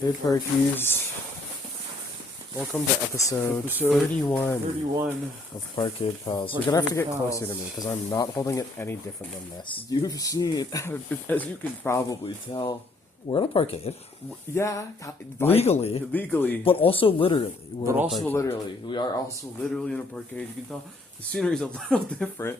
Hey Parkies, welcome to episode 31 of Parkade Pal. So you're going to have to get closer to me because I'm not holding it any different than this. You've seen, as you can probably tell. We're at a parkade. Yeah. Legally. But also literally. We are also literally in a parkade. You can tell the scenery's a little different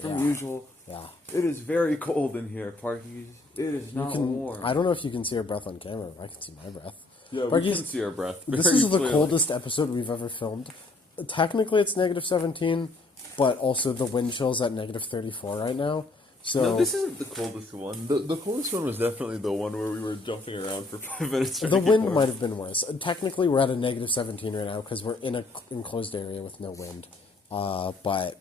from usual. Yeah. It is very cold in here, Parkies. It is not warm. I don't know if you can see our breath on camera, but I can see my breath. Yeah, Parkies, we can see our breath. This is the coldest episode we've ever filmed. Technically it's negative 17, but also the wind chill's at negative 34 right now. So no, this isn't the coldest one. The coldest one was definitely the one where we were jumping around for 5 minutes. The wind might have been worse. Technically, we're at a negative 17 right now because we're in an enclosed area with no wind. But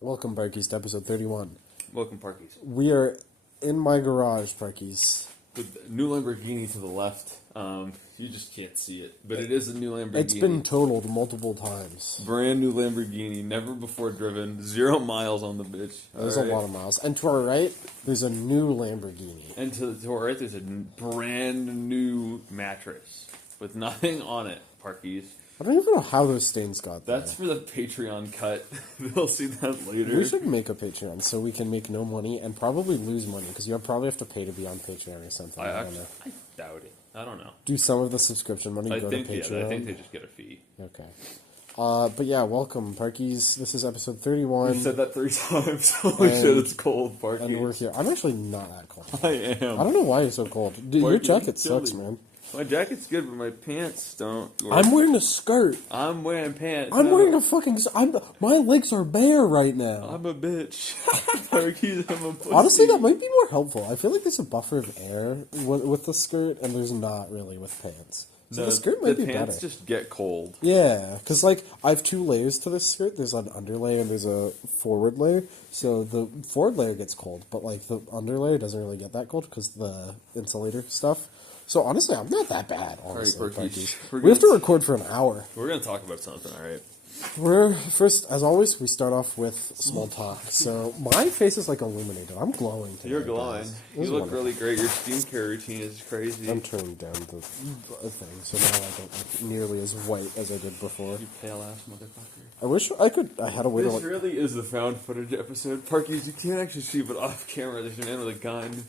welcome, Parkies, to episode 31. Welcome, Parkies. We are in my garage, Parkies. The new Lamborghini to the left. You just can't see it, but it is a new Lamborghini. It's been totaled multiple times. Brand new Lamborghini, never before driven, 0 miles on the bitch. There's a lot of miles. And to our right, there's a new Lamborghini. And to our right, there's a brand new mattress with nothing on it, Parkies. I don't even know how those stains got there. That's for the Patreon cut. They'll see that later. We should make a Patreon so we can make no money and probably lose money because you'll probably have to pay to be on Patreon or something. I don't know. I doubt it. I don't know. Do some of the subscription money go to Patreon? Yeah, I think they just get a fee. Okay. But yeah, welcome, Parkies. This is episode 31. We've said that 3 times. Holy shit, it's cold, Parkies. And we're here. I'm actually not that cold. I am. I don't know why you're so cold. Dude, your jacket sucks, man. My jacket's good, but my pants don't work. I'm wearing a skirt. I'm wearing pants. I'm wearing a fucking... my legs are bare right now. I'm a bitch. Parkies, I'm a pussy. Honestly, that might be more helpful. I feel like there's a buffer of air with the skirt, and there's not really with pants. So the skirt might be better. The pants just get cold. Yeah, because like I have 2 layers to this skirt. There's an underlayer and there's a forward layer. So the forward layer gets cold, but like the underlayer doesn't really get that cold because the insulator stuff. So honestly, I'm not that bad. Honestly, we have to record for an hour. We're gonna talk about something, all right? First, as always, we start off with small talk. So my face is like illuminated. I'm glowing today. You're glowing. You look really great. Your skincare routine is crazy. I'm turning down the thing, so now I don't look nearly as white as I did before. You pale ass motherfucker. I wish I had a way to. This really is the found footage episode. Parkies, you can't actually see, but off camera, there's a man with a gun.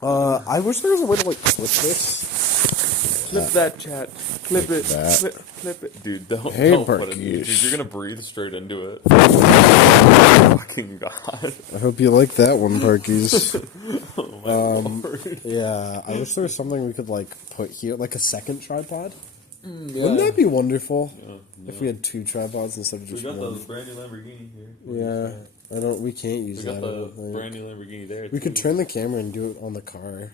I wish there was a way to like clip this. Clip that, chat. Clip it. Clip it. Dude, don't put it in. Dude, you're gonna breathe straight into it. Fucking God. I hope you like that one, Parkies. Oh my Lord. Yeah, I wish there was something we could like put here, like a second tripod. Yeah. Wouldn't that be wonderful? Yeah. If we had 2 tripods instead of just one. We got the brand new Lamborghini here. Yeah. We can't use that. We got the brand new Lamborghini there. We could turn the camera and do it on the car.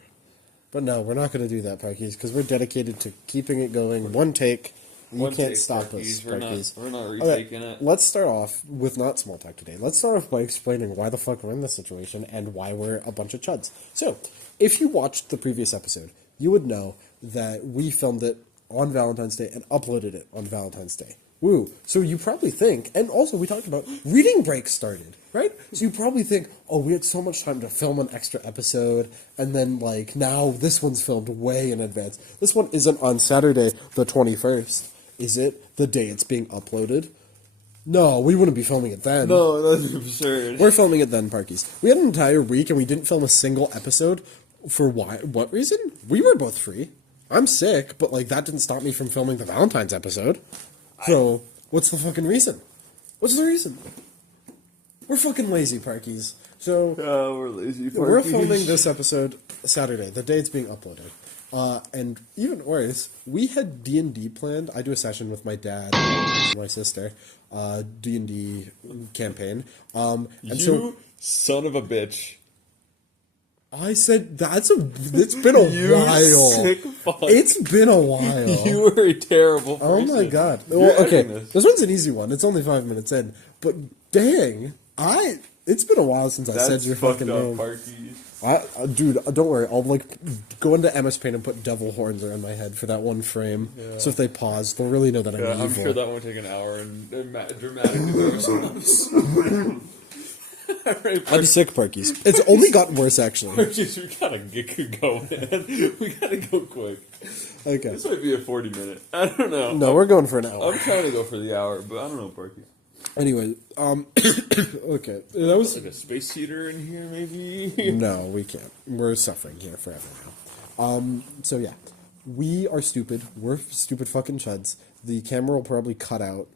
But no, we're not going to do that, Parkies, because we're dedicated to keeping it going. One take. You can't stop us, Parkies. We're not retaking it. Let's start off with not small talk today. Let's start off by explaining why the fuck we're in this situation and why we're a bunch of chuds. So, if you watched the previous episode, you would know that we filmed it on Valentine's Day and uploaded it on Valentine's Day. Woo. So you probably think, and also we talked about reading breaks started, right? So you probably think, oh, we had so much time to film an extra episode, and then, like, now this one's filmed way in advance. This one isn't on Saturday the 21st. Is it the day it's being uploaded? No, we wouldn't be filming it then. No, that's absurd. We're filming it then, Parkies. We had an entire week, and we didn't film a single episode. For why? What reason? We were both free. I'm sick, but, like, that didn't stop me from filming the Valentine's episode. So, what's the fucking reason? What's the reason? We're fucking lazy, Parkies. So, we're lazy, Parkies. We're filming this episode Saturday, the day it's being uploaded. And even worse, we had D&D planned. I do a session with my dad and my sister, D&D campaign. And you son of a bitch. I said, it's been a while. Sick fuck. It's been a while. You were a terrible person. Oh my God. Well, okay, this one's an easy one. It's only 5 minutes in. But dang, it's been a while since I said your fucking name. Dude, don't worry. I'll like go into MS Paint and put devil horns around my head for that one frame. Yeah. So if they pause, they'll really know that I'm evil. I'm sure that won't take an hour and dramatically themselves. Right, I'm sick, Parkies. It's only gotten worse, actually. Parkies, we gotta get going, man. We gotta go quick. Okay. This might be a 40-minute. I don't know. No, we're going for an hour. I'm trying to go for the hour, but I don't know, Parkies. Anyway, okay. That was like a space heater in here, maybe? No, we can't. We're suffering here forever now. So yeah. We are stupid. We're stupid fucking chuds. The camera will probably cut out,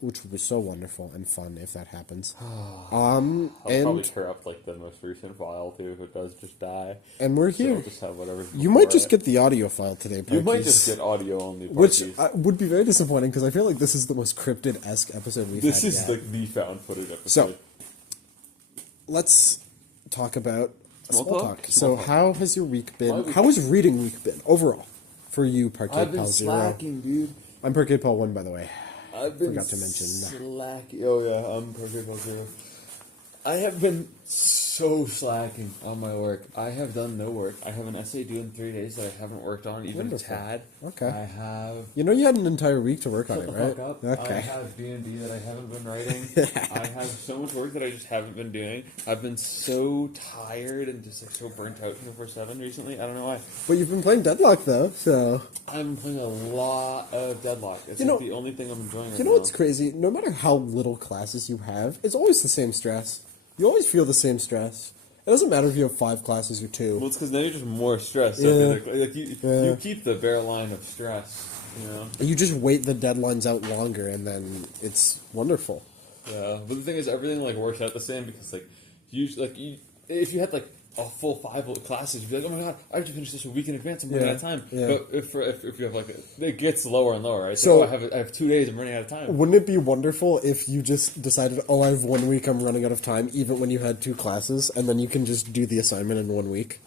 which would be so wonderful and fun if that happens. I'll probably tear up like the most recent file too if it does just die. And we're So here. I'll just have whatever's You might just it. get the audio file today, Parkies. You might just get audio only, which Parkies. would be very disappointing because I feel like this is the most cryptid-esque episode we've This had is yet. the found footage episode. So, let's talk about small talk. Small So, talk. how has your week been? week- How has reading week been overall for you, Parkade I've been Pal Zero? slacking, dude. I'm Parkade Pal 1, by the way. I've been Forgot to mention. slacking. Oh yeah, I'm Parkade Pal 0. I have been so slacking on my work. I have done no work. I have an essay due in 3 days that I haven't worked on even a Wonderful. tad. Okay. I have. You know you had an entire week to work on Shut it, the right? fuck up. Okay. I have D&D that I haven't been writing. I have so much work that I just haven't been doing. I've been so tired and just like so burnt out 24/7 recently. I don't know why. But you've been playing Deadlock, though, so... I'm playing a lot of Deadlock. It's You know- like the only thing I'm enjoying right You know now. what's crazy? No matter how little classes you have, it's always the same stress. You always feel the same stress. It doesn't matter if you have 5 classes or 2. Well, it's because then you're just more stressed. Yeah. Like you keep the bare line of stress, you know? You just wait the deadlines out longer, and then it's wonderful. Yeah, but the thing is, everything like works out the same because like, if you had like a full 5 classes, you'd be like, oh my god, I have to finish this a week in advance. I'm running out of time. Yeah. But if you have like, it gets lower and lower, right? So- So I have 2 days. I'm running out of time. Wouldn't it be wonderful if you just decided, oh, I have 1 week, I'm running out of time, even when you had 2 classes, and then you can just do the assignment in 1 week?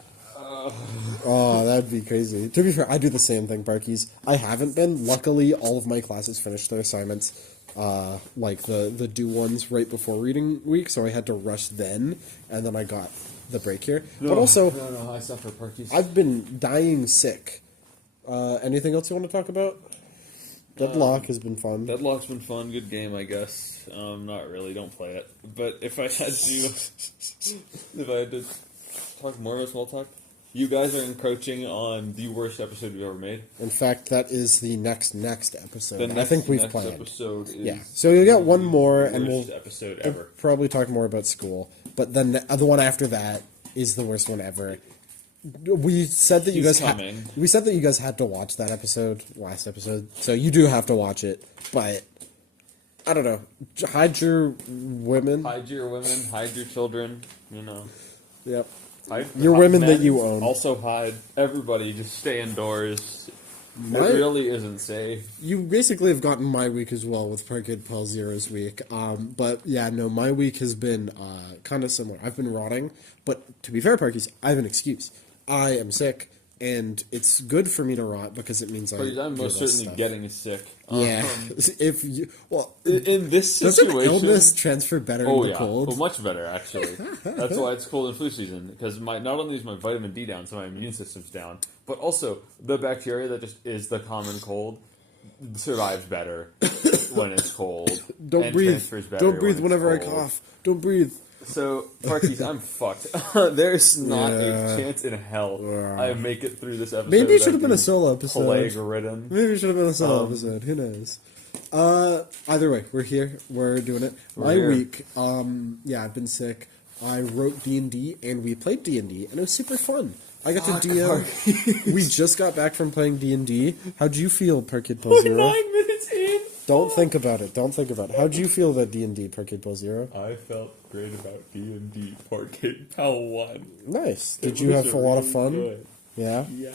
Oh, that'd be crazy. To be fair, I do the same thing, Barkies. I haven't been. Luckily, all of my classes finished their assignments, like the due ones right before reading week, so I had to rush then, and then I got the break here. But also, no, I suffer, Parkies. I've been dying sick. Anything else you want to talk about? Deadlock has been fun. Deadlock's been fun. Good game, I guess. Not really. Don't play it. But if I had to talk more about small talk, you guys are encroaching on the worst episode we've ever made. In fact, that is the next episode. The next, I think we've next planned. episode is Yeah, so you'll get one more, the and worst we'll episode we'll ever. probably talk more about school. But then the one after that is the worst one ever. We said that you He's guys coming. we said that you guys had to watch that last episode. So you do have to watch it. But I don't know. Hide your women. Hide your women, hide your children, you know. Yep. Hide Your hide women that men. you own. Also hide everybody, just stay indoors. My- It really isn't safe. You basically have gotten my week as well with Parkade Pal Zero's week. But yeah, no, my week has been kind of similar. I've been rotting, but to be fair, Parkies, I have an excuse. I am sick, and it's good for me to rot because it means But I'm do most less certainly stuff. getting sick. Yeah, if you In this does an situation, illness transfer better oh into yeah, cold? well, much better actually. That's why it's cold and flu season because not only is my vitamin D down, so my immune system's down, but also the bacteria that just is the common cold survives better when it's cold. Don't and breathe. transfers better Don't breathe when it's whenever I cold. cough. Don't breathe. So, Parkies, I'm fucked. There's not Yeah. a chance in hell I make it through this episode. Maybe it should have been a I'd be solo episode. plague-ridden. Maybe it should have been a solo episode. Who knows? Either way, we're here. We're doing it. My here. week, yeah, I've been sick. I wrote D&D, and we played D&D, and it was super fun. I got to DM. We just got back from playing D&D. How'd you feel, Parkade Pal Zero? 9 minutes in! Don't think about it. Don't think about it. How'd you feel about D&D, Parkade Pal Zero? I felt great about D&D Parkade Pal 1. Nice. Did It you was have a lot of really fun? good. Yeah? Yeah.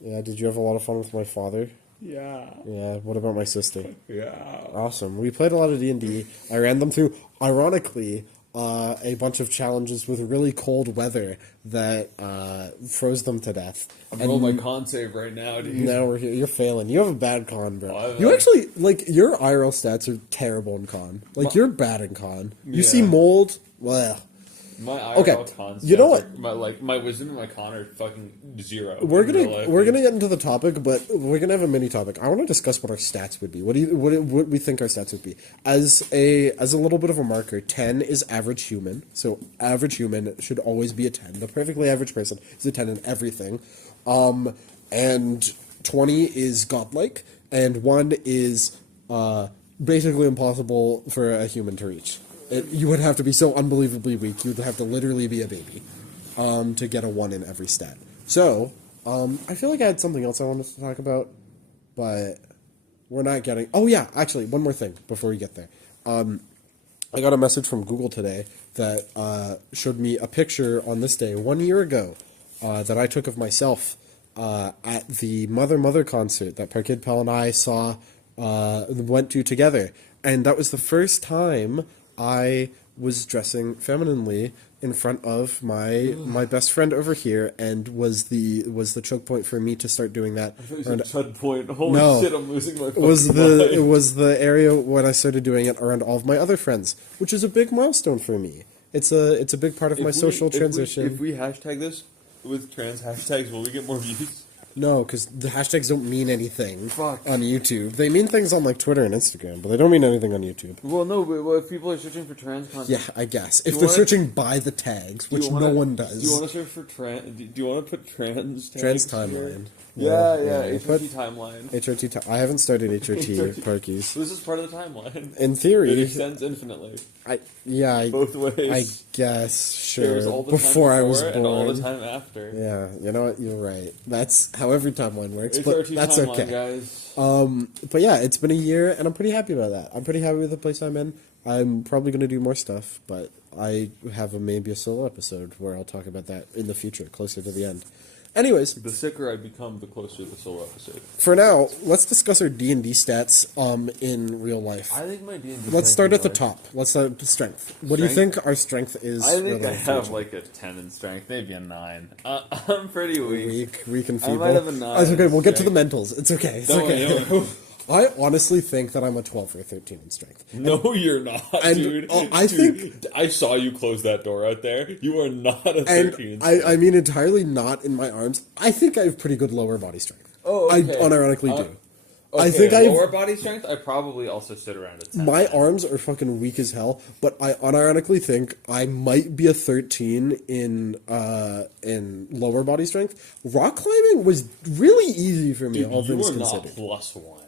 Yeah, did you have a lot of fun with my father? Yeah. Yeah, what about my sister? Yeah. Awesome. We played a lot of D&D. I ran them through, ironically, a bunch of challenges with really cold weather that froze them to death. I'm rolling my con save right now, dude. Now we're here. You're failing. You have a bad con, bro. I've You had- actually, like, your IRL stats are terrible in con. Like, you're bad in con. You see Yeah. mold, well, My IRL Okay, cons. you know what? My wisdom and my con are fucking 0. We're in real life. gonna get into the topic, but we're gonna have a mini topic. I want to discuss what our stats would be. What we think our stats would be as a little bit of a marker. 10 is average human, so average human should always be a 10. The perfectly average person is a 10 in everything, and 20 is godlike, and 1 is basically impossible for a human to reach. You would have to be so unbelievably weak. You would have to literally be a baby to get a 1 in every stat. So, I feel like I had something else I wanted to talk about, but we're not getting... Oh, yeah, actually, one more thing before we get there. I got a message from Google today that showed me a picture on this day 1 year ago that I took of myself at the Mother concert that Parkade Pal and I went to together. And that was the first time I was dressing femininely in front of my best friend over here, and was the choke point for me to start doing that. Chud point. Holy shit! I'm losing my. It was the area when I started doing it around all of my other friends, which is a big milestone for me. It's a big part of my social transition. If we hashtag this with trans hashtags, will we get more views? No, because the hashtags don't mean anything Fuck. on YouTube. They mean things on like Twitter and Instagram, but they don't mean anything on YouTube. Well, no, but if people are searching for trans content... Yeah, I guess. If they're searching by the tags, which no one does. Do you want to search for trans... Do you want to put trans tags? Trans timeline. Yeah, HRT timeline. HRT I haven't started HRT Parkies. This is part of the timeline. In theory. It extends infinitely. Both ways. I guess, sure. There's all the before time I was before born. and all the time after. Yeah, you know what? You're right. That's how every timeline works, HRT but that's timeline, okay. Guys. But yeah, it's been a year, and I'm pretty happy about that. I'm pretty happy with the place I'm in. I'm probably going to do more stuff, but I have maybe a solo episode where I'll talk about that in the future, closer to the end. Anyways, the sicker I become, the closer the solo episode. For now, let's discuss our D&D stats in real life. I think my D&D. Let's start at the top. Let's start with strength. What do you think our strength is? I think I have like a 10 in strength, maybe a 9. I'm pretty weak. Weak and feeble. I might have a 9. It's okay. We'll get to the mentals. It's okay. It's okay. No. I honestly think that I'm a 12 or 13 in strength. No, you're not, dude. I think I saw you close that door out there. You are not a 13 in strength. I mean entirely not in my arms. I think I have pretty good lower body strength. Oh, okay. I unironically do. Okay, I think lower body strength, I probably also stood around at 10. My arms are fucking weak as hell, but I unironically think I might be a 13 in lower body strength. Rock climbing was really easy for me, Dude, all things you are considered. not plus 1.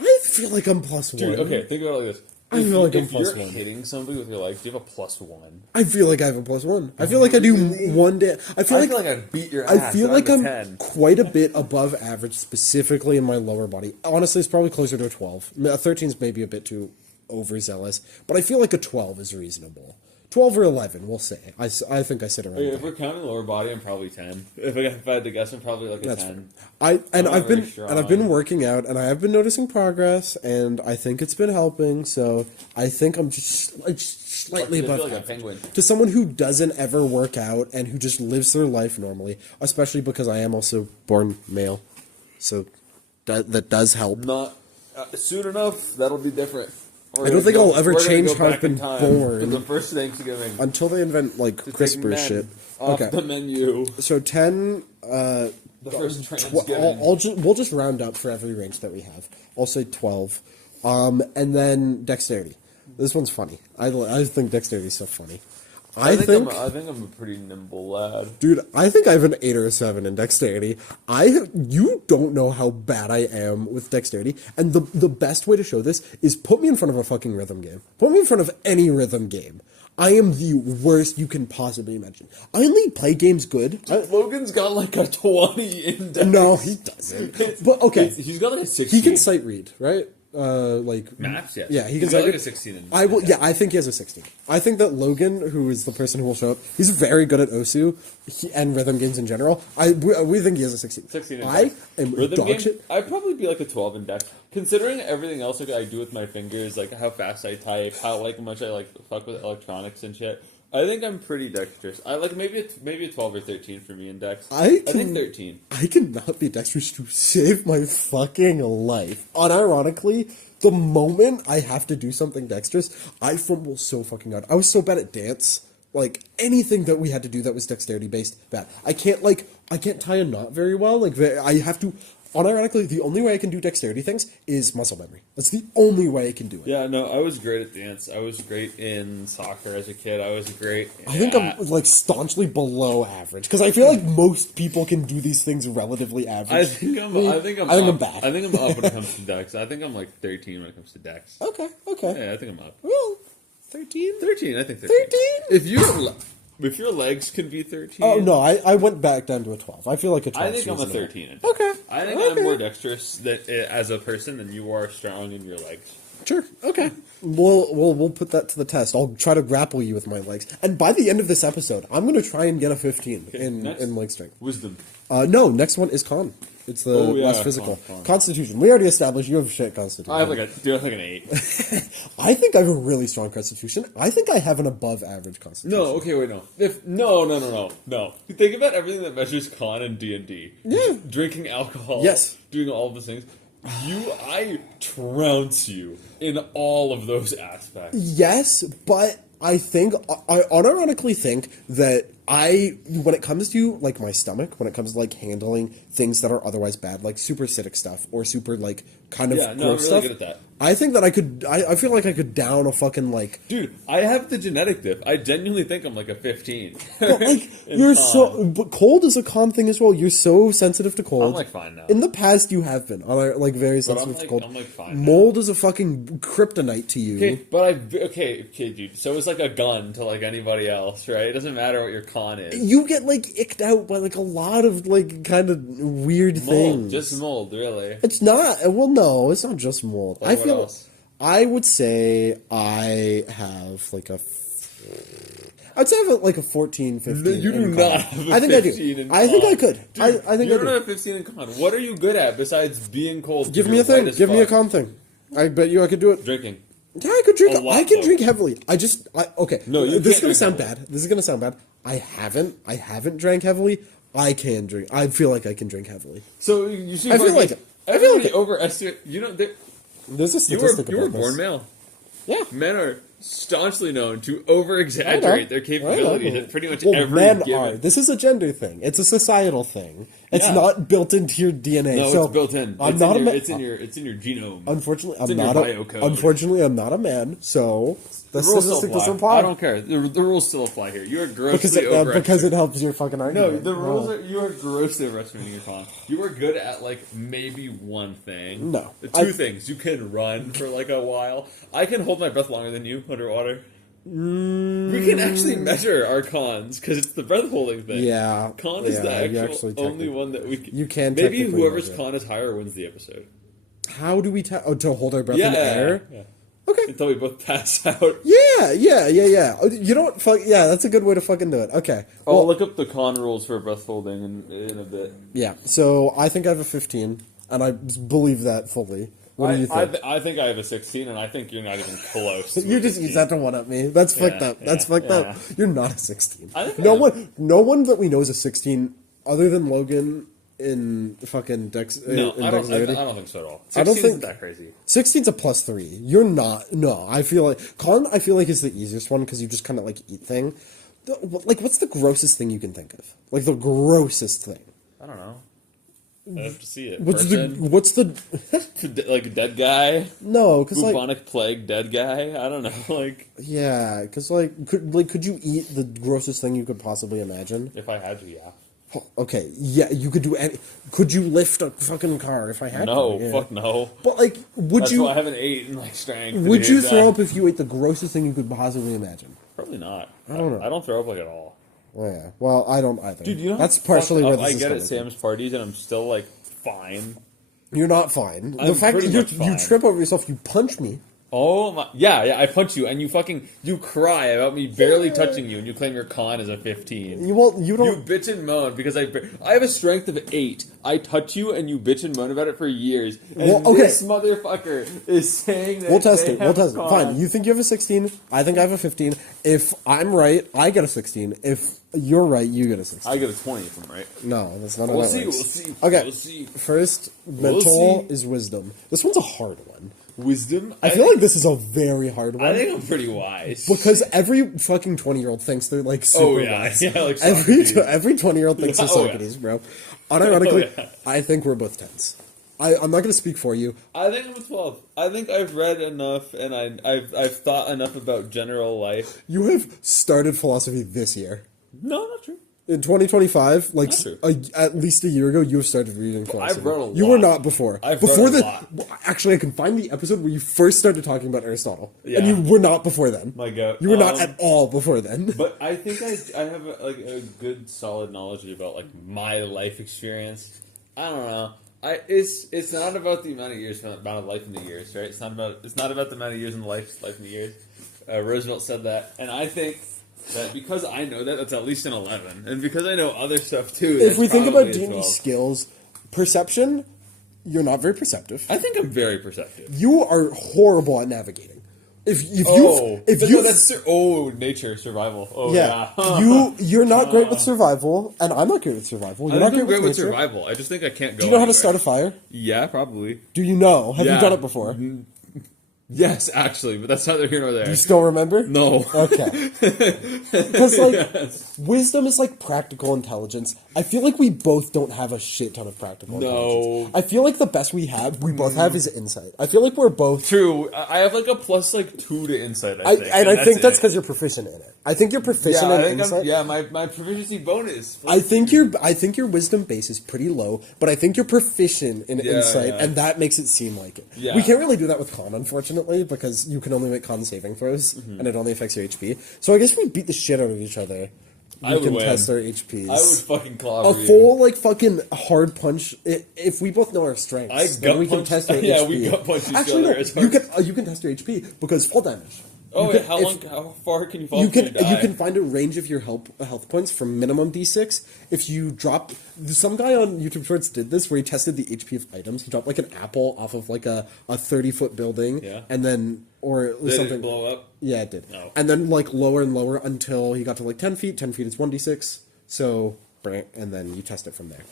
I feel like I'm plus 1. Dude, okay, think about it like this. I feel like I'm if plus you're 1. hitting somebody with your legs, do you have a plus 1? I feel like I have a plus 1. I feel like I do one day. I feel like I beat your ass. I feel like I'm 10. quite a bit above average, specifically in my lower body. Honestly, it's probably closer to a 12. A 13 is maybe a bit too overzealous, but I feel like a 12 is reasonable. 12 or 11, we'll say. I think I sit around Okay, there. if we're counting lower body, I'm probably 10. If I had to guess, I'm probably like a 10. I've been working out, and I have been noticing progress, and I think it's been helping. So I think I'm just slightly above like a average. penguin. To someone who doesn't ever work out and who just lives their life normally, especially because I am also born male, so that does help. Not soon enough. That'll be different. I don't think I'll ever change how I've been born. The first Thanksgiving until they invent like CRISPR shit. Off the menu. So 10. The first Thanksgiving. We'll just round up for every range that we have. I'll say 12. And then dexterity. This one's funny. I think dexterity is so funny. I think I'm a pretty nimble lad. Dude, I think I have an 8 or a 7 in dexterity. You don't know how bad I am with dexterity. And the best way to show this is put me in front of a fucking rhythm game. Put me in front of any rhythm game. I am the worst you can possibly imagine. I only play games good. Logan's got like a 20 in dex. No, he doesn't. But okay. He's got like a 16. He can sight read, right? Maps, yes. Yeah, he can got sight like read. a 16 in I think he has a 16. I think that Logan, who is the person who will show up, he's very good at Osu and rhythm games in general. We think he has a 16. 16 in I dex. am Rhythm dog game, shit. I'd probably be like a 12 in dex. Considering everything else I do with my fingers, like how fast I type, how much I fuck with electronics and shit. I think I'm pretty dexterous. I like maybe a 12 or 13 for me in dex. I think 13. I cannot be dexterous to save my fucking life. Unironically, the moment I have to do something dexterous, I fumble so fucking hard. I was so bad at dance Like, anything that we had to do that was dexterity based, bad. I can't tie a knot very well. Like, I have to, unironically, the only way I can do dexterity things is muscle memory. That's the only way I can do it. Yeah, no, I was great at dance. I was great in soccer as a kid. I was great. I think I'm, like, staunchly below average, because I feel like most people can do these things relatively average. I think I'm bad. I think I'm up when it comes to dex. I think I'm like 13 when it comes to dex. Okay. Yeah, I think I'm up. Well, 13? 13, I think 13. 13? If your legs can be 13... Oh, no, I went back down to a 12. I feel like a 12. I think I'm a 13. Okay. I think I'm more dexterous as a person than you are strong in your legs. Sure. Okay. We'll put that to the test. I'll try to grapple you with my legs. And by the end of this episode, I'm going to try and get a 15 in leg strength. Wisdom. No, next one is con. It's the less physical. Con. Constitution. We already established you have shit constitution. I have like an 8. I think I have a really strong constitution. I think I have an above average constitution. No, okay, wait, no. No. You think about everything that measures con in D&D. Yeah. Drinking alcohol. Yes. Doing all of those things. I trounce you in all of those aspects. Yes, but I unironically think that when it comes to, like, my stomach, when it comes to, like, handling things that are otherwise bad, like super acidic stuff or super, like, kind of gross I'm really stuff, good at that. I think that I feel like I could down a fucking, like... Dude, I have the genetic dip. I genuinely think I'm like a 15. But, like, but cold is a con thing as well. You're so sensitive to cold. I'm, like, fine now. In the past, you have been, like, very sensitive to cold. I'm, like, fine Mold now. is a fucking kryptonite to you. Okay, but okay, dude. So it's like a gun to, like, anybody else, right? It doesn't matter what your con is. You get, like, icked out by, like, a lot of, like, kind of weird things. Just mold, really. It's not. Well, no, it's not just mold. Like, what else? I would say I have, like, I'd say I have, like, a 14, 15. You do not have a I think 15 in con. I think I could. Dude, I think I you do. don't have 15 in con. What are you good at besides being cold? Give me a thing. Give me a con thing. I bet you I could do it. Drinking. Yeah, I could drink. I can drink heavily. Okay. No, you this is can't gonna sound drink bad. This is gonna sound bad. I haven't drank heavily. I can drink. I feel like I can drink heavily. So you see, I feel like it. Everybody overestimate. You know, there's a statistic you were about this. born male. Yeah. Men are staunchly known to over-exaggerate their capabilities at pretty much every men given. are. This is a gender thing. It's a societal thing. It's Yeah. not built into your DNA. No, so it's built in. It's in your genome. Unfortunately, It's I'm in not your a. biocode. Unfortunately, I'm not a man. So the rules still statistic doesn't apply. apply. I don't care. The rules still apply here. You are grossly because it helps your fucking No, argument. the rules are. You are grossly overestimating your con. You are good at like maybe one thing. No. Two things. You can run for like a while. I can hold my breath longer than you underwater. We can actually measure our cons because it's the breath holding thing. Yeah. Con is the actual only one that we can. You can. Maybe whoever's con is higher wins the episode. How do we to hold our breath in the air? Yeah. Okay. Until we both pass out. Yeah. You know what? Yeah, that's a good way to fucking do it. Okay. I'll look up the con rules for breath holding in a bit. Yeah. So I think I have a 15, and I believe that fully. What do you think? I think I have a 16, and I think you're not even close. To You just use that to one up me. That's fucked up. That's fucked up. You're not a 16. No one that we know is a 16 other than Logan in fucking Dex. No, in I don't think so at all. 16 isn't that crazy. 16's a +3. You're not. No, I feel like con. I feel like is the easiest one because you just kind of like eat thing. Like, what's the grossest thing you can think of? Like the grossest thing. I don't know. I have to see it. What's the like a dead guy? No, because like bubonic plague dead guy. I don't know. Like yeah, because could you eat the grossest thing you could possibly imagine? If I had to, yeah. Okay, yeah, you could do any. Could you lift a fucking car if I had to? No, Yeah. fuck no. But like, That's why I haven't ate in like strength. Would you throw up if you ate the grossest thing you could possibly imagine? Probably not. I don't know. I don't throw up like at all. Oh, yeah. Well, I don't either. Dude, you know that's partially where this I is get coming at Sam's parties and I'm still like fine. You're not fine. The I'm fact that pretty much you fine. trip over yourself, you punch me. Oh my! Yeah, I punch you and you cry about me barely touching you, and you claim your con is a 15. You don't. You bitch and moan because I have a strength of 8. I touch you and you bitch and moan about it for years. And this motherfucker is saying that We'll test it. Con. Fine. You think you have a 16? I think I have a 15. If I'm right, I get a 16. If you're right, you get a 16. I get a 20 if I'm right. No, that's not how We'll that see. works. We'll see. Okay. We'll see. First, mental is wisdom. This one's a hard one. Wisdom? I feel like this is a very hard one. I think I'm pretty wise. Because every fucking 20-year-old thinks they're like super wise. Yeah, like every Socrates. 20-year-old thinks they're Socrates, bro. Unironically, I think we're both 10s. I'm not going to speak for you. I think I'm a 12. I think I've read enough and I've thought enough about general life. You have started philosophy this year. No, not true. In 2025, like Not true. at least a year ago, you have started reading philosophy. I've read a lot. You were not before. I've before read a the lot. Actually, I can find the episode where you first started talking about Aristotle, Yeah. and you were not before then. My God. You were not at all before then. But I think I have a good solid knowledge about like my life experience. I don't know. It's not about the amount of years, the amount of life in the years, right? It's not about the amount of years in the life in the years. Roosevelt said that, and I think that because I know that, that's at least an 11, and because I know other stuff too. If we think about D&D D&D skills, perception, you're not very perceptive. I think I'm very perceptive. You are horrible at navigating. If nature survival. Oh yeah, yeah. you're not great with survival, and I'm not great with survival. You're I not think I'm great with nature. survival. I just think I can't go. Do you know how to anywhere. start a fire? Yeah, probably. Do you know? Have you Yeah. done it before? Yes, actually, but that's neither here nor there. You still remember? No. Okay. Because, like, Yes. wisdom is like practical intelligence. I feel like we both don't have a shit ton of practical intelligence. I feel like the best we both have is insight. I feel like we're both... True. I have like a plus 2 to insight, I think. I think that's it. because you're proficient in it. I think you're proficient in insight. My proficiency bonus. I think your wisdom base is pretty low, but I think you're proficient in insight, and that makes it seem like it. Yeah. We can't really do that with con, unfortunately, because you can only make con saving throws, and it only affects your HP. So I guess we beat the shit out of each other. We can test our HPs. I would fucking clobber a you. full like fucking hard punch. If we both know our strengths, then we can test our HP. Yeah, we gut punch each Actually, other. no, you can test your HP because fall damage. Oh, wait, how far can you fall? You can find a range of your health points from minimum D6. If you drop, some guy on YouTube Shorts did this where he tested the HP of items. He dropped like an apple off of like a 30-foot building, and then Did something. it blow up? Yeah, it did. No. And then like lower and lower until he got to like 10 feet. 10 feet is 1d6. So, and then you test it from there.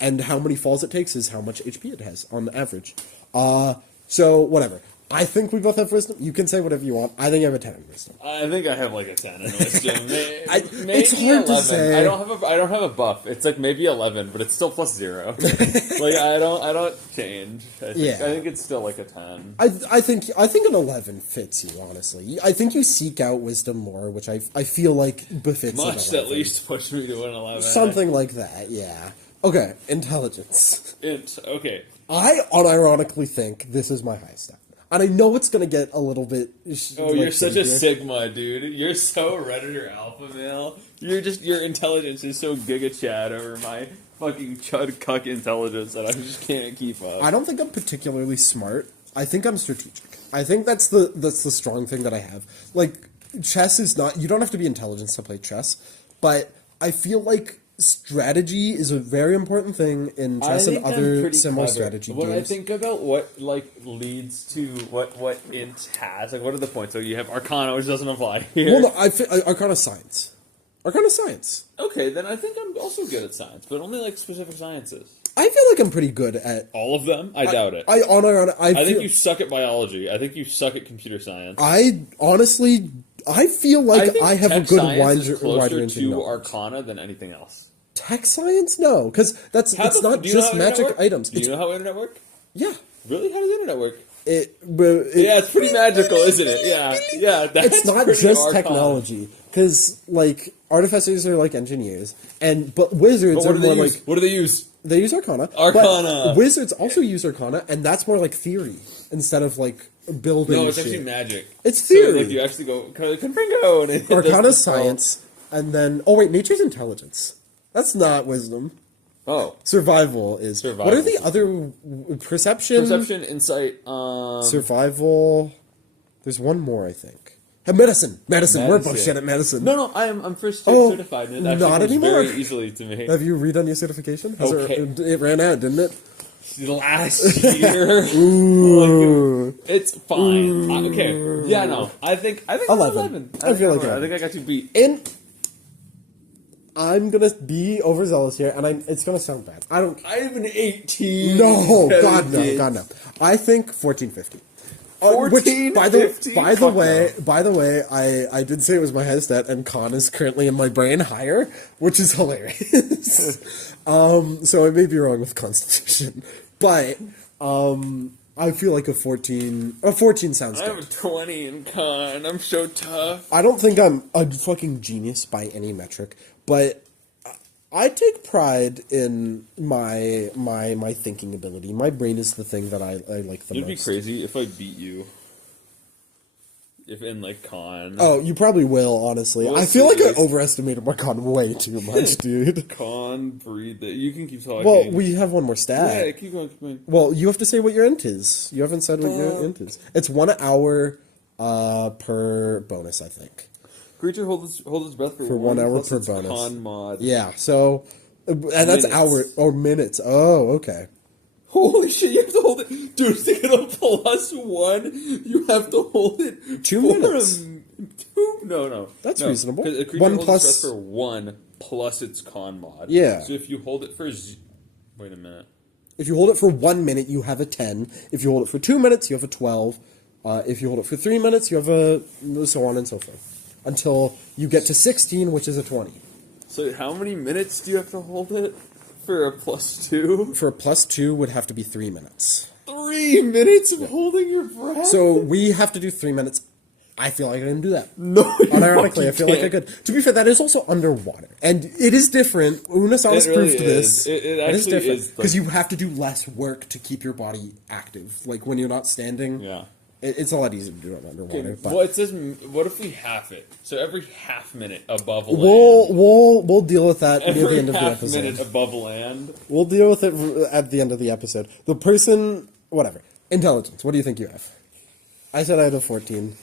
And how many falls it takes is how much HP it has on the average. So whatever. I think we both have wisdom. You can say whatever you want. I think I have a 10 in wisdom. I think I have like a 10 in wisdom. Maybe it's hard 11. to say. I don't have a buff. It's like maybe 11, but it's still plus 0. Like I don't change. I think it's still like a 10. I think an 11 fits you, honestly. I think you seek out wisdom more, which I feel like befits Must an 11. at least push me to an 11. Something like that, yeah. Okay, intelligence. Okay. I unironically think this is my highest stat. And I know it's going to get a little bit... You're such a Sigma, dude. You're so Redditor alpha male. Your intelligence is so giga chad over my fucking chud cuck intelligence that I just can't keep up. I don't think I'm particularly smart. I think I'm strategic. I think that's the strong thing that I have. Like, chess is not... You don't have to be intelligent to play chess, but I feel like strategy is a very important thing in chess and other similar strategy games. When I think about what leads to what int has, like what are the points? So you have Arcana, which doesn't apply here. Well, no, Arcana Science. Arcana Science. Okay, then I think I'm also good at science, but only like specific sciences. I feel like I'm pretty good at all of them. I doubt it. I think you suck at biology. I think you suck at computer science. I honestly, I feel like I have a good wide range to Arcana than anything else. Tech science? No, because it's not just magic items. Do you know how internet work? Yeah. Really? How does internet work? It's pretty magical, isn't it? Yeah. It's not just technology, because like artificers are like engineers, but wizards are more like. What do they use? They use Arcana. But wizards also use Arcana, and that's more like theory instead of like building. No, it's actually magic. It's theory. So, like you actually go Confringo, and Arcana science, and then nature's intelligence. That's not wisdom. Oh. Survival is. What are the other... Perception? Perception, insight, survival... There's one more, I think. Medicine. We're both shit at medicine. No, I'm first certified. And it not anymore. Very easily to me. Have you redone your certification? It ran out, didn't it? Last year. Ooh. It's fine. Okay. Yeah, no. I think 11. I feel like I think I got you beat. I'm gonna be overzealous here, and it's gonna sound bad. I have an 18. No, God no. I think 1450. 14, by 15? the way, No. I did say it was my highest stat, and con is currently in my brain higher, which is hilarious. So I may be wrong with Constitution, but I feel like a 14 sounds I have good. a 20 in con. I'm so tough. I don't think I'm a fucking genius by any metric, but I take pride in my thinking ability. My brain is the thing that I like the It'd be most. crazy if I beat you. If in like con. Oh, you probably will, honestly. We'll I feel like I see. overestimated my con way too much, dude. Con, breathe. You can keep talking. Well, we have one more stat. Yeah, keep going, keep going. Well, you have to say what your int is. You haven't said what your int is. It's 1 hour per bonus, I think. Creature hold its breath For 1 hour plus per its bonus. Con mod. Yeah, so... And that's Minutes. hour or minutes. Oh, okay. Holy shit, you have to hold it. Dude, to get a +1, you have to hold it 2 for minutes. No. That's No, reasonable. 'cause a creature 1 holds plus- its breath for 1 plus its con mod. Yeah. So if you hold it for... Wait a minute. If you hold it for 1 minute, you have a 10. If you hold it for 2 minutes, you have a 12. If you hold it for 3 minutes, you have a... so on and so forth. Until you get to 16, which is a 20. So how many minutes do you have to hold it for a +2? For a +2 would have to be 3 minutes. 3 minutes of holding your breath? So we have to do 3 minutes. I feel like I can do that. No, you Unironically, I fucking feel like I can't. could. To be fair, that is also underwater. And it is different. Unasaurus It really proved is. this. It is actually different. is, like- Because you have to do less work to keep your body active. Like when you're not standing. Yeah. It's a lot easier to do it underwater. Okay, But well, it says, what if we half it? So every half minute above a land. we'll deal with that near Every the end of the half episode. minute above land. We'll deal with it at the end of the episode. The person, whatever. Intelligence. What do you think you have? I said I had a 14.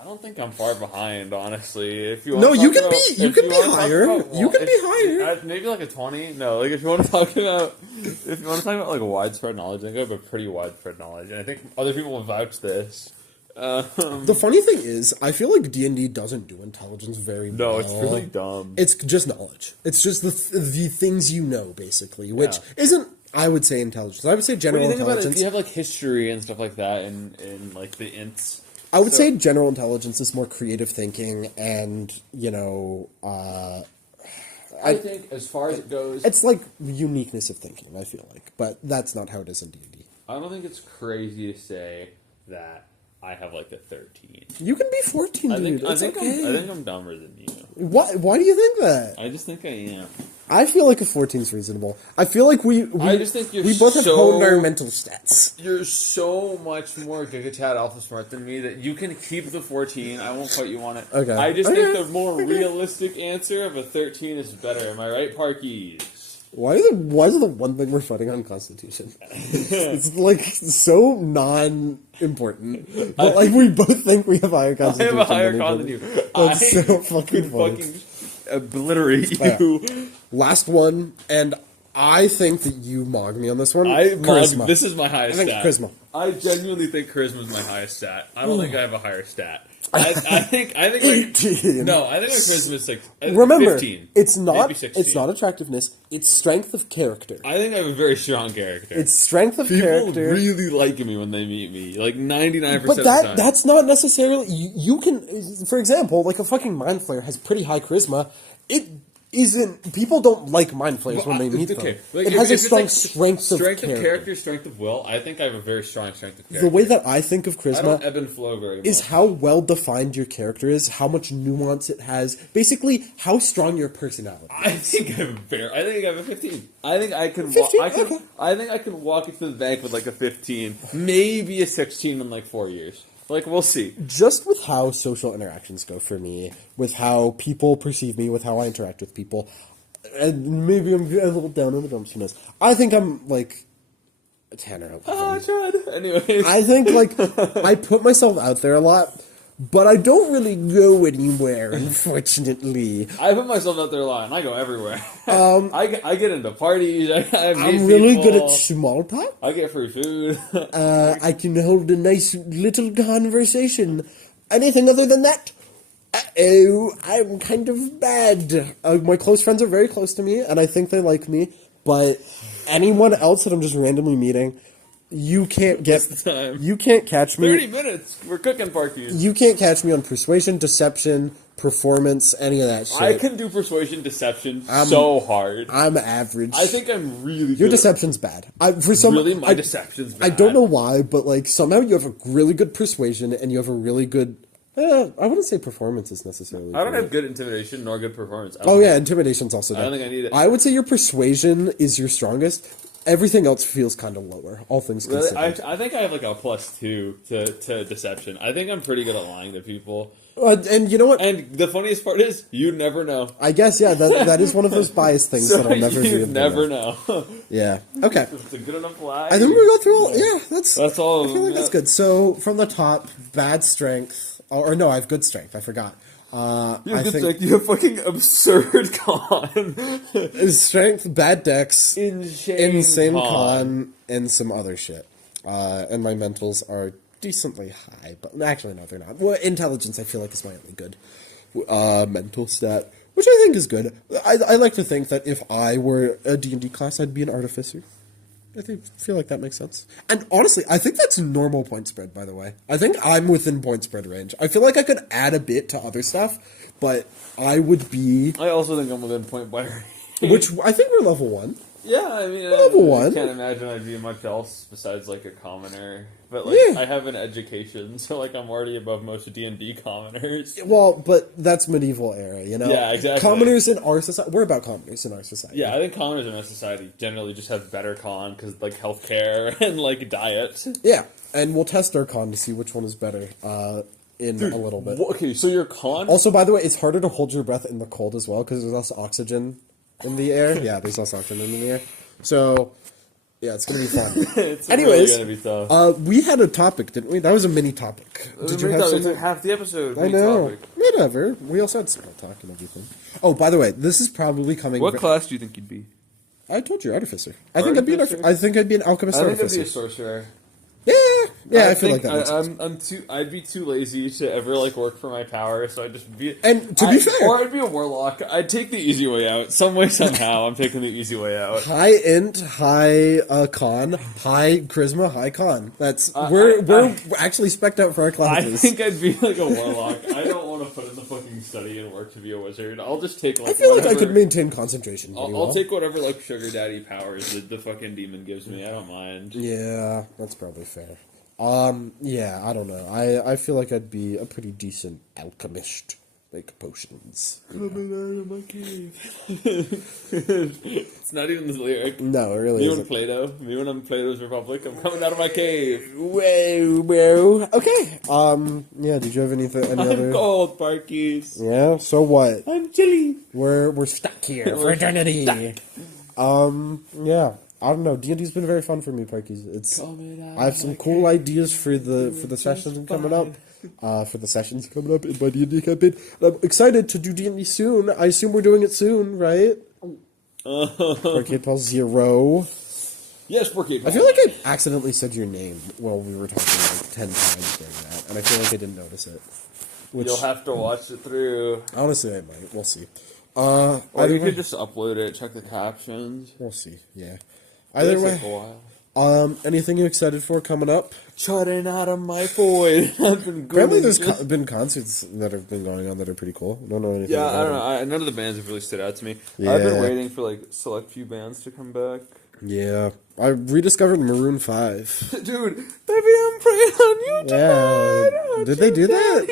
I don't think I'm far behind, honestly. If you No, want to you talk can about, be- you if can you be wanna talk higher. about- You can be if- higher. Maybe like a 20. No, like if you want to talk about, if you want to talk about like widespread knowledge, I think I have a pretty widespread knowledge, and I think other people will vouch this. The funny thing is, I feel like D&D doesn't do intelligence very well. No, it's really dumb. It's just knowledge. It's just the things you know, basically, which Yeah. isn't, I would say, intelligence. I would say What do general you think about it? If intelligence. you have like history and stuff like that, in like the ints. I would say general intelligence is more creative thinking and, I think as far as it goes, it's like uniqueness of thinking, I feel like. But that's not how it is in D&D. I don't think it's crazy to say that I have like a 13. You can be 14, dude. I It's think okay. I'm dumber than you. Why do you think that? I just think I am. I feel like a 14 is reasonable. I feel like we I just think you're we both have so- honed our mental stats. You're so much more GigaChat Alpha Smart than me that you can keep the 14. I won't quote you on it. Okay. I just Okay. think the more realistic answer of a 13 is better. Am I right, Parkies? Why is it the one thing we're fighting on Constitution? It's like so non-important, but like we both think we have higher I Constitution. have a higher than con than you. That's I so fucking could funny. fucking obliterate Yeah. you. Last one, and I think that you mogged me on this one. This is my highest I think stat. charisma. I genuinely think charisma is my highest stat. I don't think I have a higher stat. I think like, 18. no, I think my charisma is like Remember, 15. it's not Maybe 16. it's not attractiveness. It's strength of character. I think I have a very strong character. It's strength of People character. really like me when they meet me, like 99% But of the time. that's not necessarily. You can, for example, like a fucking mind flayer has pretty high charisma. It isn't. People don't like mind flayers when they meet them. Like, it if- has a if it's strong like strength of character. strength of will. I think I have a very strong strength of character. The way that I think of I don't charisma ebb and flow very much. is how well defined your character is, how much nuance it has, basically how strong your personality. I think I have a 15. I think I can. 15? Okay. I think I can walk into the bank with like a 15, maybe a 16 in like 4 years. Like we'll see. Just with how social interactions go for me, with how people perceive me, with how I interact with people, and maybe I'm a little down in the dumps. Who knows? I think I'm like a 10 or 11. Oh, I tried. Anyways, I think like I put myself out there a lot, but I don't really go anywhere. Unfortunately, I put myself out there a lot, and I go everywhere. I get into parties. I meet I'm really good people. at small talk. I get free food. I can hold a nice little conversation. Anything other than that, I'm kind of bad. My close friends are very close to me, and I think they like me. But anyone else that I'm just randomly meeting, You can't get. What's the time? You can't catch me. 30 minutes. We're cooking, Parky. You can't catch me on persuasion, deception, performance, any of that shit. I can do persuasion, deception so hard. I'm average. I think I'm really good. Your deception's bad. My deception's bad. I don't know why, but like somehow you have a really good persuasion and you have a really good. I wouldn't say performance is necessarily. I don't have good intimidation nor good performance. Oh yeah, intimidation's also. I don't think I need it. I would say your persuasion is your strongest. Everything else feels kind of lower, all things considered. I think I have like a +2 to deception. I think I'm pretty good at lying to people. And you know what? And the funniest part is, you never know. I guess, yeah, that is one of those bias things that I'll never do. You never know. Yeah. Okay. It's a good enough lie. I think we go through all... Yeah, that's all. I feel like that's good. So, from the top, bad strength... Or no, I have good strength. I forgot. You have fucking absurd con. Strength, bad dex, insane con, and some other shit. And my mentals are decently high, but actually no, they're not. Well, intelligence I feel like is my only good mental stat, which I think is good. I like to think that if I were a D&D class, I'd be an artificer. Feel like that makes sense. And honestly, I think that's normal point spread, by the way. I think I'm within point spread range. I feel like I could add a bit to other stuff, but I would be... I also think I'm within point by range. Which, I think we're level 1. Yeah, I mean... Level 1. I can't imagine I'd be much else besides, like, a commoner. But, like, Yeah. I have an education, so, like, I'm already above most D&D commoners. Well, but that's medieval era, you know? Yeah, exactly. Commoners in our society... We're about commoners in our society. Yeah, I think commoners in our society generally just have better con, because, like, healthcare and, like, diet. Yeah, and we'll test our con to see which one is better in a little bit. Okay, so your con... Also, by the way, it's harder to hold your breath in the cold as well, because there's less oxygen in the air. Yeah, there's less oxygen in the air. So... Yeah, it's gonna be fun. Anyways, really gonna be tough. We had a topic, didn't we? That was a mini topic. Did you have something? It's like half the episode. I know. Topic. Whatever. We also had small talk and everything. Oh, by the way, this is probably coming. What class do you think you'd be? I told you, artificer. I think I'd be an alchemist. I think artificer. I'd be a sorcerer. Yeah, I feel like that makes sense. I'd be too lazy to ever like work for my power, so I'd just be. And to be fair, or I'd be a warlock. I'd take the easy way out. Some way, somehow, I'm taking the easy way out. High int, high con, high charisma, high con. That's we're actually spec'd out for our classes. I think I'd be like a warlock. I don't want to put in the fucking study and work to be a wizard. I'll just take. Like, I feel like I could maintain concentration. I'll take whatever like sugar daddy powers that the fucking demon gives me. I don't mind. Yeah, that's probably fair. Yeah, I don't know. I feel like I'd be a pretty decent alchemist. Make potions. Coming out of my cave. It's not even the lyric. No, it really isn't. Me when I'm Plato's Republic, I'm coming out of my cave. Whoa. Okay. Yeah, did you have any other... I'm cold, Parkies. Yeah, so what? I'm chilly. We're stuck here for eternity. Yeah. I don't know. D&D's been very fun for me, Parkies. I have some cool ideas for the sessions coming up. For the sessions coming up in my D&D campaign. And I'm excited to do D&D soon. I assume we're doing it soon, right? Parkade Pal 0. Yes, Parkade Pal. I feel like I accidentally said your name while we were talking like 10 times during that, and I feel like I didn't notice it. You'll have to watch it through. Honestly, I might. We'll see. Or you could just upload it, check the captions. We'll see, yeah. Either way. Anything you excited for coming up? Charting out of my void. Apparently there's been concerts that have been going on that are pretty cool. I don't know anything about I don't know. None of the bands have really stood out to me. Yeah. I've been waiting for like select few bands to come back. Yeah. I rediscovered Maroon 5. Dude, baby, I'm praying on you tonight. Yeah. Did they do that?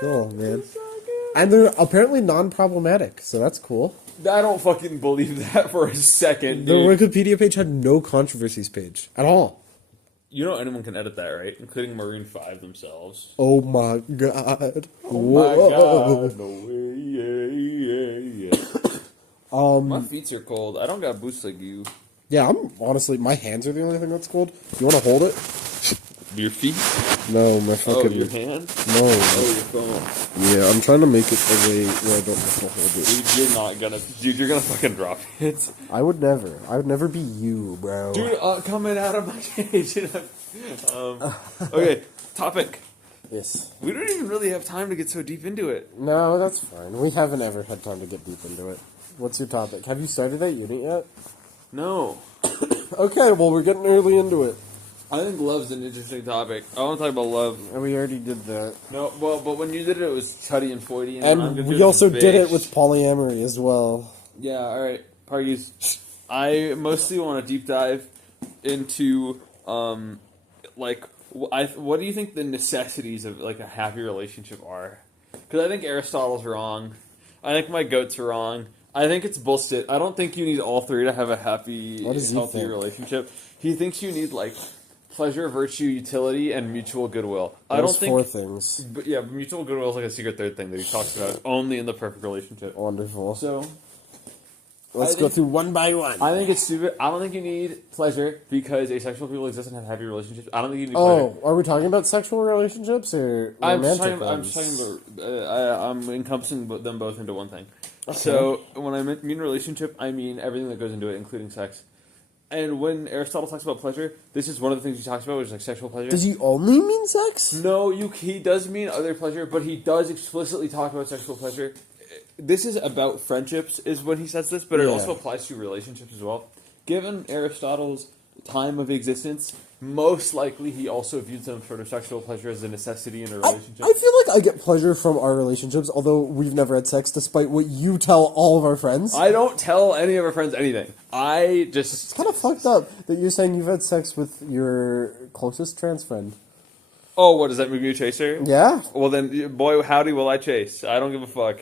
Cool, man. And they're apparently non-problematic, so that's cool. I don't fucking believe that for a second, dude. The Wikipedia page had no controversies page at all. You know anyone can edit that, right? Including Maroon 5 themselves. Oh my god. Oh my god. No way, yeah. My feet are cold. I don't got boots like you. Yeah, I'm honestly, my hands are the only thing that's cold. You want to hold it? Your feet? No, my fucking... Oh, your hand? No. Oh, your phone. Yeah, I'm trying to make it a way where I don't have to hold it. Dude, you're not gonna... Dude, you're gonna fucking drop it. I would never. I would never be you, bro. Dude, coming out of my cage. Okay, topic. Yes. We don't even really have time to get so deep into it. No, that's fine. We haven't ever had time to get deep into it. What's your topic? Have you started that unit yet? No. Okay, well, we're getting early into it. I think love's an interesting topic. I want to talk about love. And we already did that. No, well, but when you did it, it was chuddy and foity. And I'm And gonna we do it also with did it fish. with polyamory as well. Yeah, alright. Parties. I mostly want to deep dive into, what do you think the necessities of, like, a happy relationship are? Because I think Aristotle's wrong. I think my goat's wrong. I think it's bullshit. I don't think you need all three to have a happy, What does he healthy think? relationship. He thinks you need, like, pleasure, virtue, utility, and mutual goodwill. I Those don't think... 4 things. But yeah, mutual goodwill is like a secret third thing that he talks about only in the perfect relationship. Wonderful. So... Let's go through one by one. I think it's stupid. I don't think you need pleasure because asexual people exist and have happy relationships. I don't think you need pleasure. Oh, are we talking about sexual relationships or I'm romantic talking about. I'm encompassing them both into one thing. Okay. So when I mean relationship, I mean everything that goes into it, including sex. And when Aristotle talks about pleasure, this is one of the things he talks about, which is like sexual pleasure. Does he only mean sex? No, he does mean other pleasure, but he does explicitly talk about sexual pleasure. This is about friendships, is when he says this, but it also applies to relationships as well. Given Aristotle's time of existence, most likely he also viewed some sort of sexual pleasure as a necessity in a relationship. I feel like I get pleasure from our relationships, although we've never had sex, despite what you tell all of our friends. I don't tell any of our friends anything. It's kind of fucked up that you're saying you've had sex with your closest trans friend. Oh, what, does that make you a chaser? Yeah? Well then, boy, howdy will I chase. I don't give a fuck.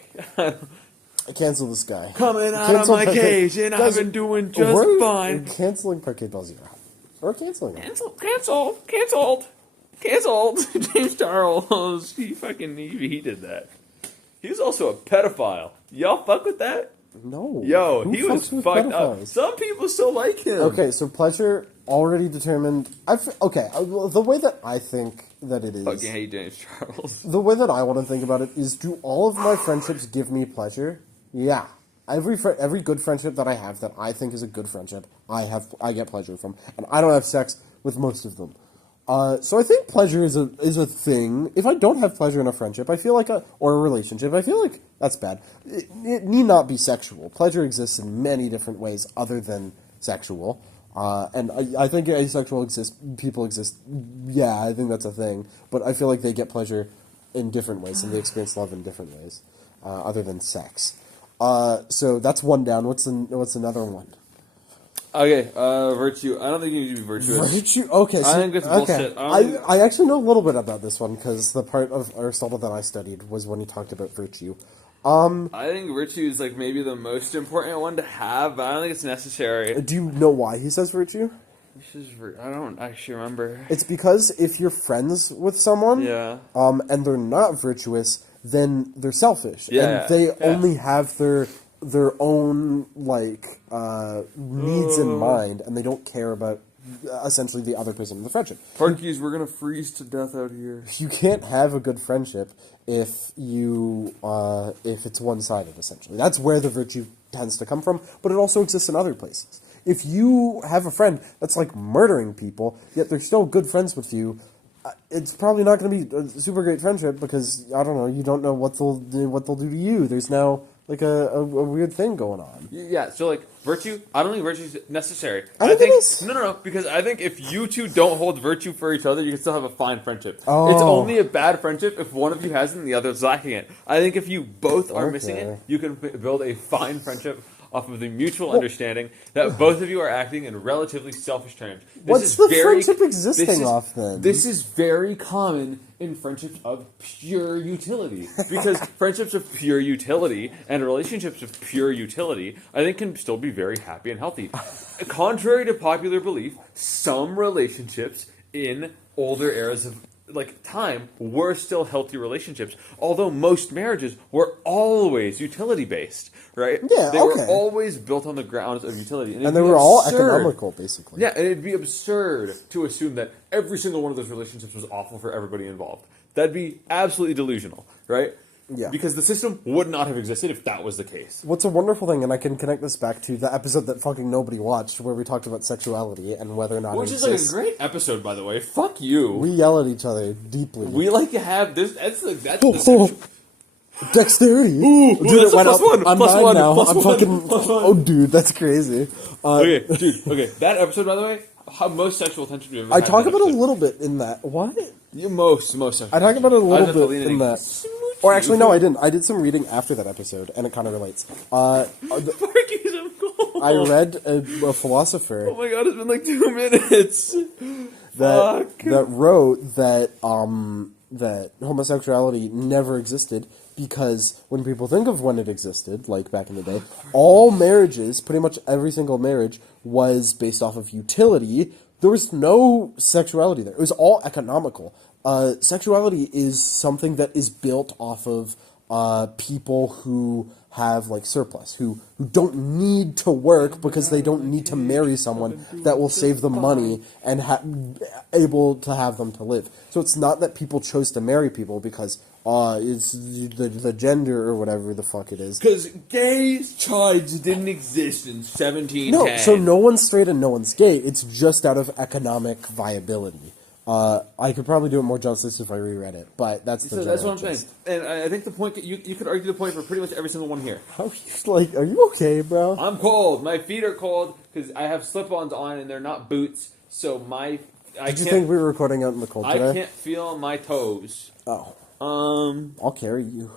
Cancel this guy. Coming out of my cage, and I've been doing just fine. We're canceling Parkade Pal 0. Or canceling it. Canceled. James Charles, he did that. He was also a pedophile. Y'all fuck with that? No. Yo, Who he was fucks with fucked pedophiles? up. Some people still like him. Okay, so pleasure already determined. The way that I think that it is. Fucking hate James Charles. The way that I want to think about it is: do all of my friendships give me pleasure? Yeah. Every good friendship that I have that I think is a good friendship, I get pleasure from, and I don't have sex with most of them. So I think pleasure is a thing. If I don't have pleasure in a friendship, I feel like or a relationship, I feel like that's bad. It need not be sexual. Pleasure exists in many different ways other than sexual. And I think asexual people exist. Yeah, I think that's a thing. But I feel like they get pleasure in different ways, and they experience love in different ways, other than sex. So that's one down. What's another one? Okay, virtue. I don't think you need to be virtuous. Virtue? Okay. So, I think it's bullshit. I actually know a little bit about this one, because the part of Aristotle that I studied was when he talked about virtue. I think virtue is like maybe the most important one to have, but I don't think it's necessary. Do you know why he says virtue? I don't actually remember. It's because if you're friends with someone, Yeah. And they're not virtuous, then they're selfish, Yeah, and they yeah. only have their own needs in mind, and they don't care about essentially the other person in the friendship. Parkies, we're gonna freeze to death out here. You can't have a good friendship if it's one-sided, essentially. That's where the virtue tends to come from, but it also exists in other places. If you have a friend that's like murdering people, yet they're still good friends with you, it's probably not going to be a super great friendship, because I don't know, you don't know what they'll do to you. There's now like a weird thing going on. Yeah, so like virtue, I don't think virtue is necessary. I think it is. No, because I think if you two don't hold virtue for each other, you can still have a fine friendship. Oh. It's only a bad friendship if one of you has it and the other is lacking it. I think if you both are missing Okay. it, you can build a fine friendship off of the mutual understanding that both of you are acting in relatively selfish terms. What's the friendship existing off, then? This is very common in friendships of pure utility. Because friendships of pure utility and relationships of pure utility, I think, can still be very happy and healthy. Contrary to popular belief, some relationships in older eras of time were still healthy relationships, although most marriages were always utility based, right? Yeah, they okay. were always built on the grounds of utility, And they were all economical, basically. Yeah, and it'd be absurd to assume that every single one of those relationships was awful for everybody involved. That'd be absolutely delusional, right? Yeah. Because the system would not have existed if that was the case. What's a wonderful thing, and I can connect this back to the episode that fucking nobody watched, where we talked about sexuality and whether or not Which it is exists. like a great episode, by the way. Fuck you. We yell at each other deeply. We like to have this. That's the sexual. Dexterity. Ooh, Dude, that's it went a plus up. one. I'm Plus 9 one. now. Plus I'm one. fucking. Plus one. Oh, dude, that's crazy. Okay, dude. Okay, that episode, by the way, how most sexual tension we've ever I had talk in an about it a episode. little bit in that. What? Most sexual I talk about it a I was little at bit the in that. smoochie. Or actually, no, I didn't. I did some reading after that episode, and it kind of relates. Parkies, I'm cold. I read a philosopher Oh my god, it's been like 2 minutes. that wrote that that homosexuality never existed because when people think of when it existed, like back in the day, all marriages, pretty much every single marriage, was based off of utility. There was no sexuality there. It was all economical. Sexuality is something that is built off of people who have like surplus, who don't need to work because they don't need to marry someone that will save them money and able to have them to live. So it's not that people chose to marry people because it's the gender or whatever the fuck it is. Because gay tribes didn't exist in 1710. No, so no one's straight and no one's gay. It's just out of economic viability. I could probably do it more justice if I reread it, but that's the That's what I'm gist. saying. And I think the point, you could argue the point for pretty much every single one here. How are you okay, bro? I'm cold. My feet are cold because I have slip-ons on and they're not boots. So Did you think we were recording out in the cold today? I can't feel my toes. Oh. I'll carry you.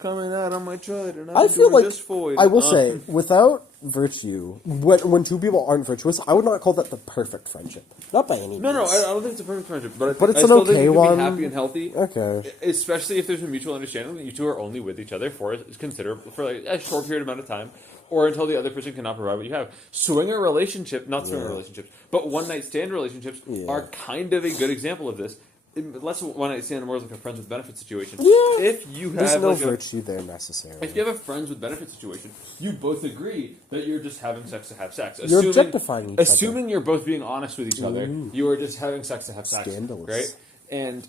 Coming out on my trud, and I feel like this for you. I will say, without virtue, when two people aren't virtuous, I would not call that the perfect friendship. Not by any means. No, I don't think it's a perfect friendship, but It's I an still think okay it can one. be happy and healthy. Okay. Especially if there's a mutual understanding that you two are only with each other for like a short period amount of time, or until the other person cannot provide what you have. Swinger relationship, not swinger relationships, but one night stand relationships are kind of a good example of this. Less one night stand, more like a friends with benefits situation. Yeah. If you have There's no like virtue there necessarily. if you have a friends with benefits situation, you both agree that you're just having sex to have sex. You're objectifying each other. Assuming you're both being honest with each other, you are just having sex to have sex. Scandalous. Right? And,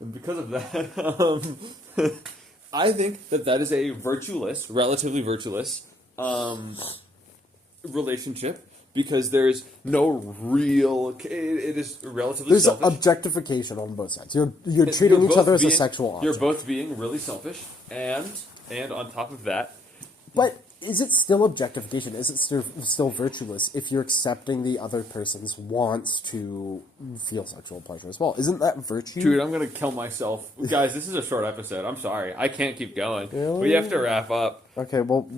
and because of that, I think that is a relatively virtueless relationship. Because there's no real, it is relatively There's selfish. objectification on both sides. You're treating each other as a sexual object. You're both being really selfish, and on top of that, But is it still objectification? Is it still virtuous if you're accepting the other person's wants to feel sexual pleasure as well? Isn't that virtue? dude, I'm gonna kill myself, guys. This is a short episode. I'm sorry, I can't keep going. Really? We have to wrap up. Okay, well,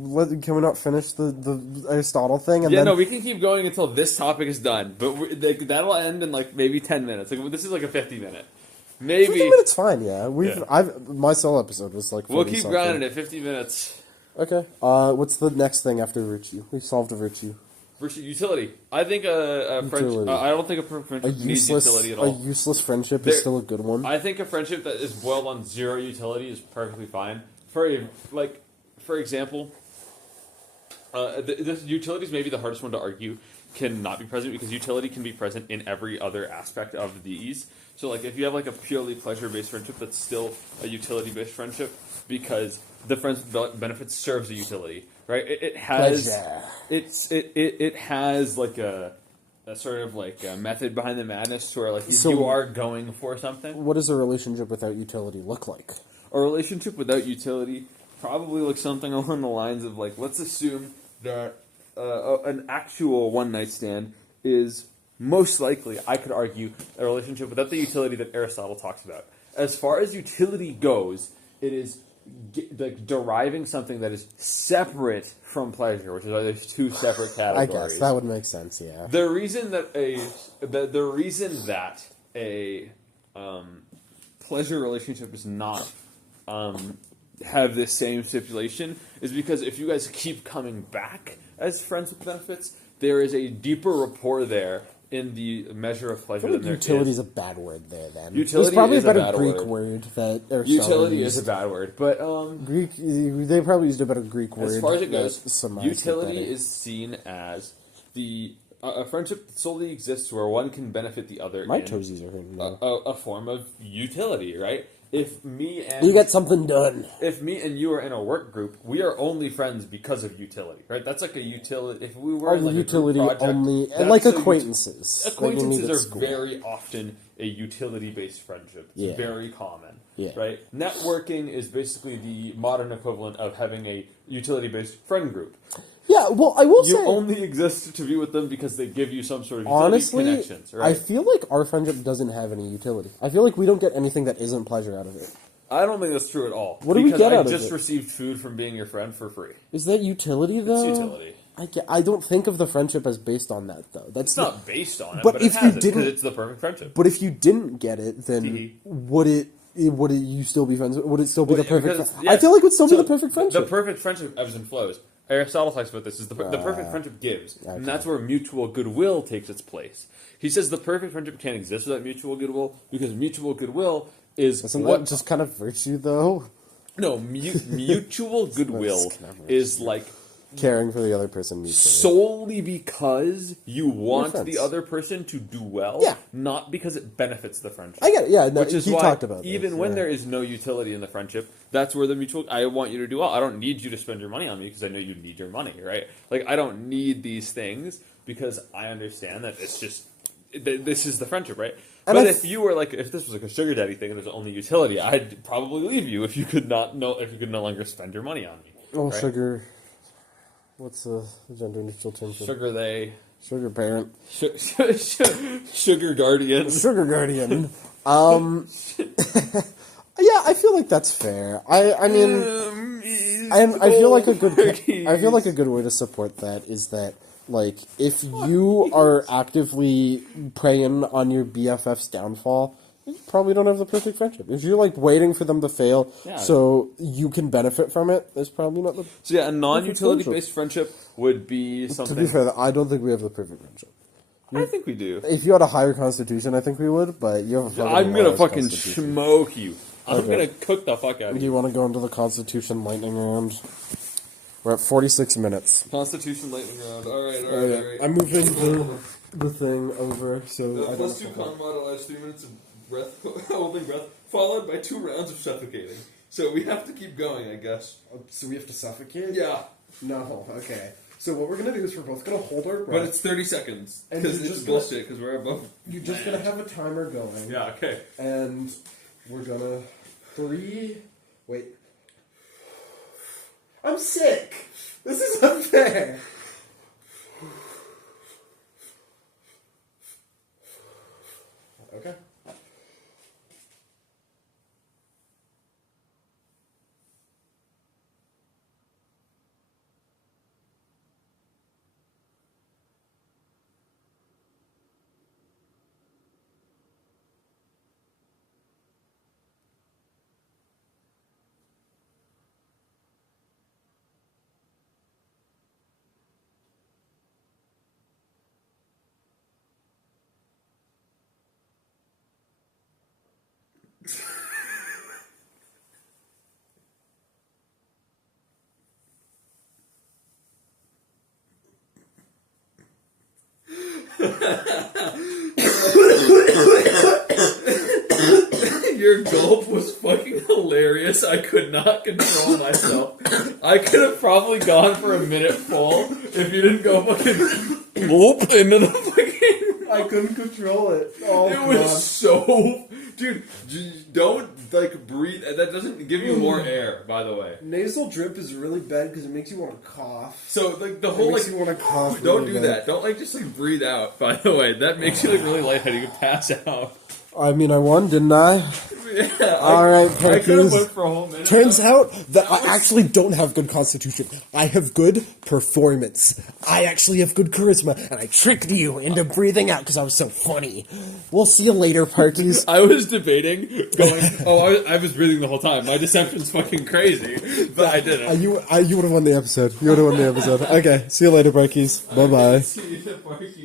can we not finish the Aristotle thing? And Yeah, then... no, we can keep going until this topic is done, but that'll end in like maybe 10 minutes. Like this is like a 50-minute. Maybe 50 minutes fine, yeah. Yeah. My solo episode was like 40 we'll keep something. grinding at 50 minutes. Okay. What's the next thing after virtue? We solved a virtue. Versus utility. I think a friendship. Utility. I don't think a friendship needs utility at all. A useless friendship is still a good one. I think a friendship that is boiled on zero utility is perfectly fine. For example, the utilities may be the hardest one to argue cannot be present because utility can be present in every other aspect of these. So, like, if you have like a purely pleasure-based friendship, that's still a utility-based friendship because the friends with benefits serves a utility, right? It has Pleasure. it has like a sort of like a method behind the madness to where like So- you are going for something. What does a relationship without utility look like? A relationship without utility probably looks something along the lines of like, let's assume that an actual one night stand is most likely, I could argue, a relationship without the utility that Aristotle talks about. As far as utility goes, it is like deriving something that is separate from pleasure, which is why there's two separate categories. I guess that would make sense. Yeah. The reason that a pleasure relationship does not have this same stipulation is because if you guys keep coming back as friends with benefits, there is a deeper rapport there in the measure of pleasure than there utility is. is a bad word there. Then Utility there's probably is a better bad Greek word. word that Aristotle Utility used. is a bad word, but Greek. They probably used a better Greek word. as far as it goes, that surmised it utility better. is seen as the a friendship that solely exists where one can benefit the other. My in toesies are hurting now. a form of utility, right? If me and You get something done. if me and you are in a work group, we are only friends because of utility, right? That's like a utility. If we were in like Utility a group project, only, and that's like a acquaintances. Like you meet acquaintances at are school. very often a utility-based friendship. It's Yeah. very common, Yeah. right? Networking is basically the modern equivalent of having a utility-based friend group. Yeah, well, I will You say... only exist to be with them because they give you some sort of Honestly, connections, right? I feel like our friendship doesn't have any utility. I feel like we don't get anything that isn't pleasure out of it. I don't think that's true at all. What do we get out of it? Because I just received food from being your friend for free. Is that utility, though? It's utility. I don't think of the friendship as based on that, though. That's It's not based on it, but but if it you has didn't- because it's the perfect friendship. But if you didn't get it, then would you still be friends? Would it still be the perfect? I feel like it would still be the perfect friendship. The perfect friendship ebbs and flows. Aristotle talks about this. Is the perfect friendship gives, and that's where mutual goodwill takes its place. He says the perfect friendship can't exist without mutual goodwill because mutual goodwill is Isn't that just kind of virtue, though? No, mutual goodwill is like caring for the other person mutually. Solely because you want the other person to do well, Yeah. not because it benefits the friendship. I get it, yeah. No, Which is he why, talked about even this, when yeah. there is no utility in the friendship, that's where the mutual, I want you to do well. I don't need you to spend your money on me because I know you need your money, right? Like, I don't need these things because I understand that it's just, this is the friendship, right? And But if you were like, if this was like a sugar daddy thing and there's only utility, I'd probably leave you if you could no longer spend your money on me. Oh, right? sugar. What's the gender neutral term for Sugar they. Sugar parent. Sugar guardian. Sugar guardian. Yeah, I feel like that's fair. I mean, and I feel like a good way to support that is that, like, if you are actively preying on your BFF's downfall, you probably don't have the perfect friendship. If you're like waiting for them to fail so you can benefit from it, that's probably not the. So yeah, a non-utility based friendship would be something. To be fair, I don't think we have the perfect friendship. I think we do. If you had a higher constitution, I think we would. But you have. I'm gonna fucking smoke you. I'm gonna cook the fuck out of you. Do you want to go into the Constitution lightning round? We're at 46 minutes. Constitution lightning round. All right. I'm moving the thing over. So Let's do con model as 3 minutes of holding breath, followed by 2 rounds of suffocating. So we have to keep going, I guess. So we have to suffocate? Yeah. No. Okay. So what we're gonna do is we're both gonna hold our breath. But it's 30 seconds. Because it's bullshit, because we're above. You're just gonna have a timer going. Yeah, okay. And we're gonna... Wait. I'm sick! This is unfair! Okay. Your gulp was fucking hilarious. I could not control myself. I could have probably gone for a minute full if you didn't go fucking whoop into the fucking... I couldn't control it. Oh, it was so... Dude, don't, like, breathe. That doesn't give you more air, by the way. Nasal drip is really bad because it makes you want to cough. So, like, the whole, makes like... you want to cough. Don't really do bad. that. Don't, like, just, like, breathe out, by the way. That makes you, like, really lightheaded. You could pass out. I mean, I won, didn't I? Yeah, All right, I could have Perkins. went for a whole minute. Turns out that I actually don't have good constitution. I have good performance. I actually have good charisma, and I tricked you into breathing out because I was so funny. We'll see you later, Parkies. I was debating, going, I was breathing the whole time. My deception's fucking crazy, but I didn't. You would have won the episode. You would have won the episode. Okay, see you later, Parkies. Bye-bye. See you, Parky.